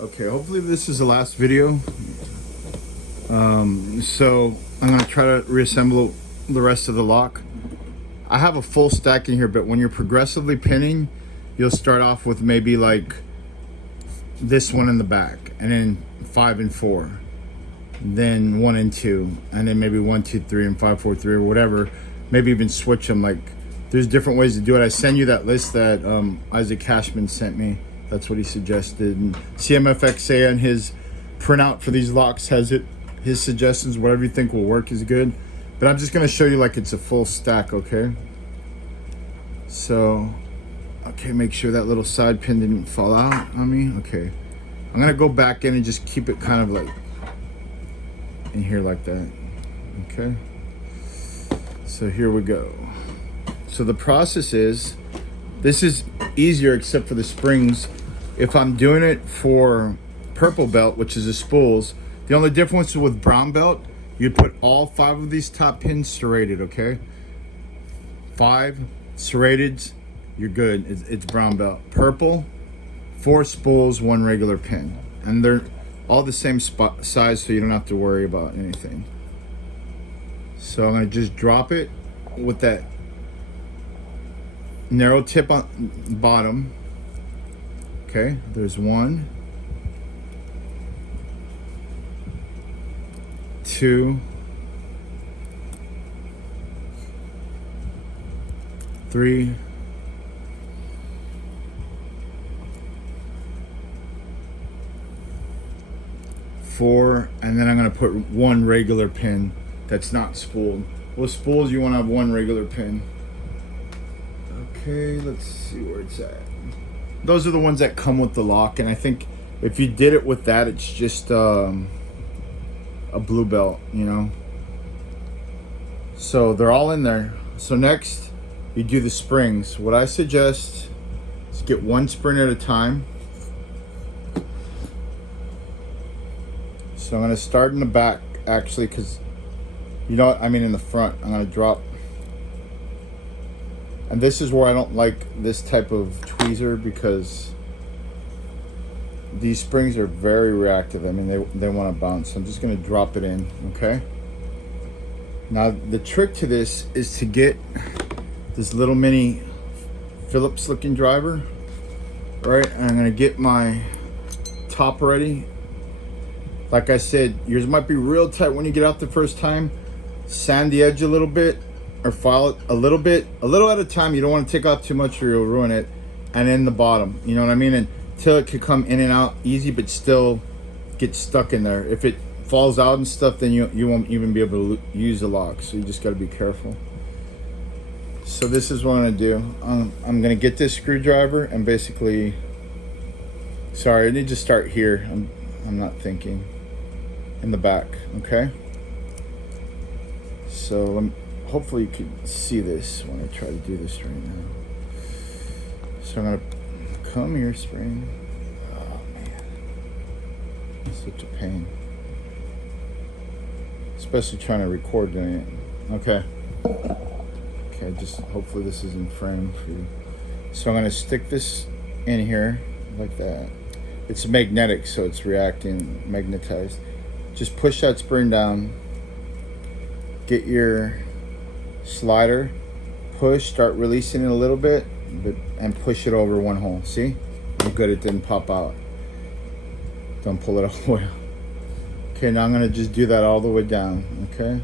Okay, hopefully this is the last video. So I'm gonna try to reassemble the rest of the lock. I have a full stack in here, but when you're progressively pinning, you'll start off with maybe like this one in the back, and then 5 and 4, then 1 and 2, and then maybe 1, 2, 3, and 5, 4, 3, or whatever. Maybe even switch them. Like, there's different ways to do it. I send you that list that Isaac Cashman sent me. That's what he suggested. And CMFXA on his printout for these locks has it. His suggestions, whatever you think will work is good. But I'm just gonna show you like it's a full stack, okay? So, okay, make sure that little side pin didn't fall out on me. Okay, I'm gonna go back in and just keep it kind of like in here like that. Okay, so here we go. So the process is, this is easier except for the springs. If I'm doing it for purple belt, which is the spools, the only difference with brown belt, you'd put all 5 of these top pins serrated, okay? 5 serrated, you're good. It's brown belt. Purple, 4 spools, 1 regular pin. And they're all the same size, so you don't have to worry about anything. So I'm gonna just drop it with that narrow tip on the bottom. Okay, there's 1, 2, 3, 4, and then I'm gonna put 1 regular pin that's not spooled. With spools, you wanna have 1 regular pin. Okay, let's see where it's at. Those are the ones that come with the lock, and I think if you did it with that, it's just a blue belt, you know. So they're all in there. So next, you do the springs. What I suggest is get 1 spring at a time. So I'm gonna start in the back, actually, because you know what, I mean in the front. I'm gonna drop. And this is where I don't like this type of tweezer, because these springs are very reactive. I mean, they want to bounce. So I'm just going to drop it in, okay? Now, the trick to this is to get this little mini Phillips looking driver, right? And I'm going to get my top ready. Like I said, yours might be real tight when you get out the first time. Sand the edge a little bit, or file it a little at a time. You don't want to take out too much or you'll ruin it. And then the bottom, you know what I mean? Until it could come in and out easy, but still get stuck in there. If it falls out and stuff, then you won't even be able to use the lock. So you just got to be careful. So this is what I'm gonna do. I'm gonna get this screwdriver and basically, sorry, I need to start here. I'm not thinking. In the back, okay? So hopefully you can see this when I try to do this right now. So I'm gonna come here, spring. Oh man, it's such a pain. Especially trying to record doing it. Okay. Okay, just hopefully this is in frame for you. So I'm gonna stick this in here like that. It's magnetic, so it's reacting, magnetized. Just push that spring down. Get your slider, push, start releasing it a little bit, and push it over 1 hole. See how good it didn't pop out. Don't pull it all the way out. Okay, now I'm gonna just do that all the way down. Okay,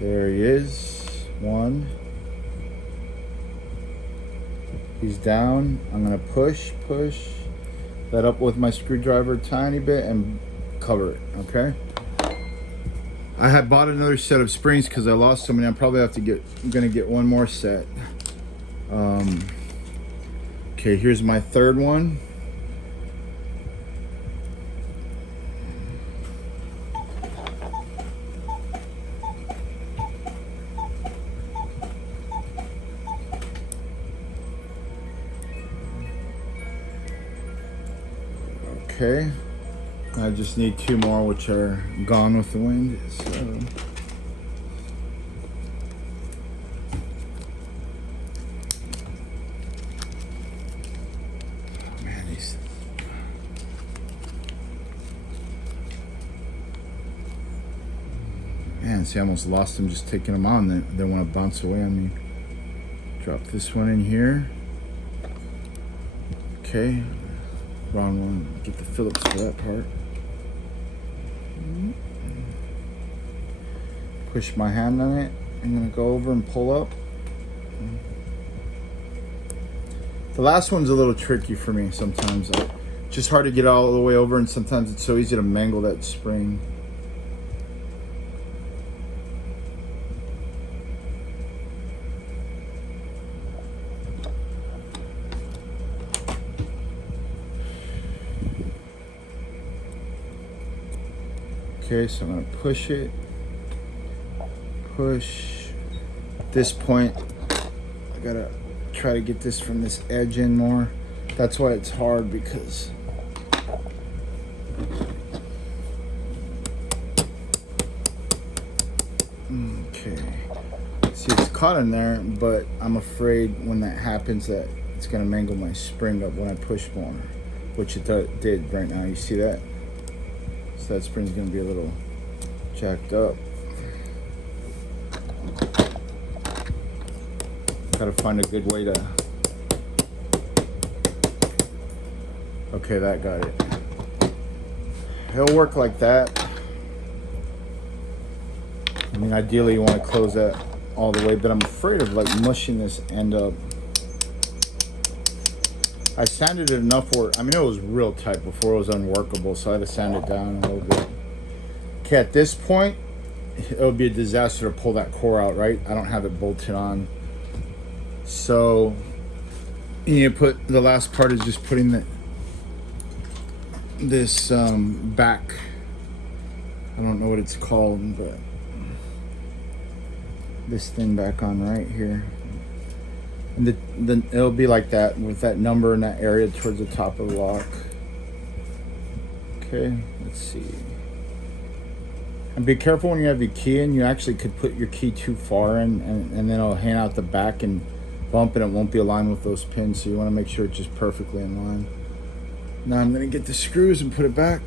there he is. 1, he's down. I'm gonna push that up with my screwdriver a tiny bit and cover it. Okay, I had bought another set of springs because I lost so many. I'm probably gonna get 1 more set. Okay, here's my 3rd one. Okay, I just need 2 more, which are gone with the wind. So Man, see, I almost lost them just taking them on. They want to bounce away on me. Drop this one in here. Okay, wrong one. Get the Phillips for that part. Push my hand on it. I'm gonna go over and pull up. The last one's a little tricky for me sometimes. Just hard to get all the way over, and sometimes it's so easy to mangle that spring. Okay, so I'm gonna push it. Push. At this point, I gotta try to get this from this edge in more. That's why it's hard, because okay. See, it's caught in there, but I'm afraid when that happens that it's gonna mangle my spring up when I push more, which it did right now. You see that? So that spring's gonna be a little jacked up. Gotta find a good way to. Okay, that got it. It'll work like that. I mean, ideally you want to close that all the way, but I'm afraid of like mushing this end up. I sanded it enough where, I mean, it was real tight before it was unworkable, so I had to sand it down a little bit. Okay, at this point, it would be a disaster to pull that core out, right? I don't have it bolted on. So, you put, the last part is just putting this back, I don't know what it's called, but this thing back on right here. And then it'll be like that with that number in that area towards the top of the lock. Okay, let's see. And be careful when you have your key in. You actually could put your key too far in, and then it'll hang out the back and bump, and it won't be aligned with those pins. So you want to make sure it's just perfectly in line. Now I'm going to get the screws and put it back.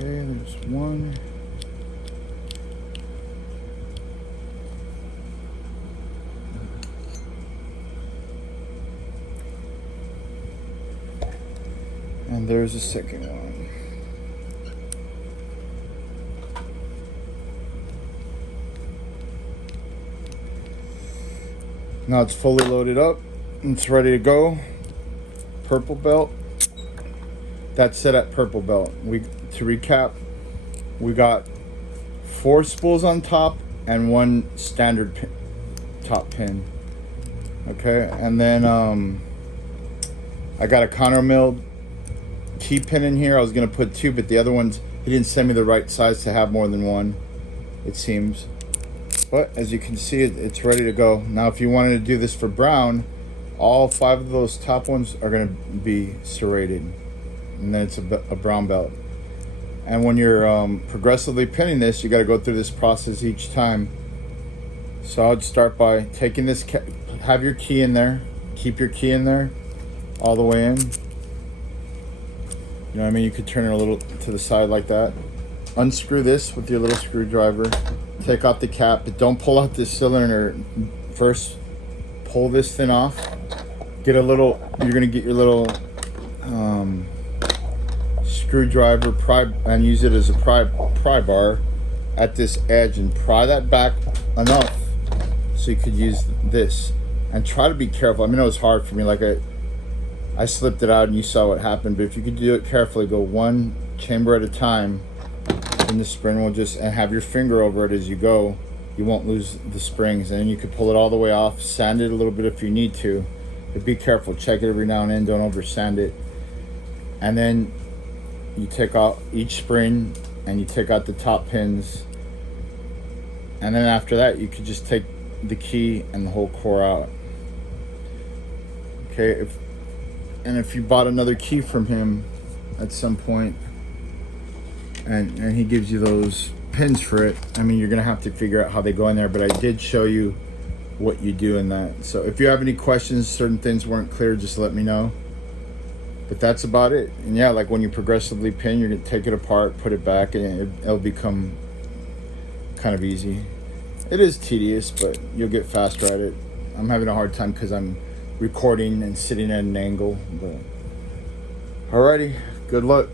Okay, there's one. And there's a second one. Now it's fully loaded up. It's ready to go. Purple belt. That's set at purple belt. To recap, we got 4 spools on top and 1 standard top pin. Okay, and then I got a counter milled key pin in here. I was gonna put 2, but the other ones, he didn't send me the right size to have more than 1, it seems. But as you can see, it's ready to go. Now if you wanted to do this for brown, all 5 of those top ones are gonna be serrated, and then it's a brown belt. And when you're progressively pinning this, you got to go through this process each time. So I'd start by taking this, have your key in there, keep your key in there all the way in. You know what I mean? You could turn it a little to the side like that. Unscrew this with your little screwdriver. Take out the cap, but don't pull out this cylinder. First, pull this thing off. Get a little, you're gonna get your little screwdriver, and use it as a pry bar at this edge, and pry that back enough so you could use this. And try to be careful. I mean, it was hard for me. Like I slipped it out and you saw what happened, but if you could do it carefully, go 1 chamber at a time, and the spring will just, and have your finger over it as you go. You won't lose the springs, and then you could pull it all the way off, sand it a little bit if you need to, but be careful, check it every now and then, don't over sand it. And then you take out each spring and you take out the top pins, And then after that, you could just take the key and the whole core out. Okay, if you bought another key from him at some point, and he gives you those pins for it, I mean, you're gonna have to figure out how they go in there, but I did show you what you do in that. So if you have any questions, certain things weren't clear, just let me know. But that's about it. And yeah, like when you progressively pin, you're gonna take it apart, put it back, and it'll become kind of easy. It is tedious, but you'll get faster at it. I'm having a hard time because I'm recording and sitting at an angle. But alrighty, good luck.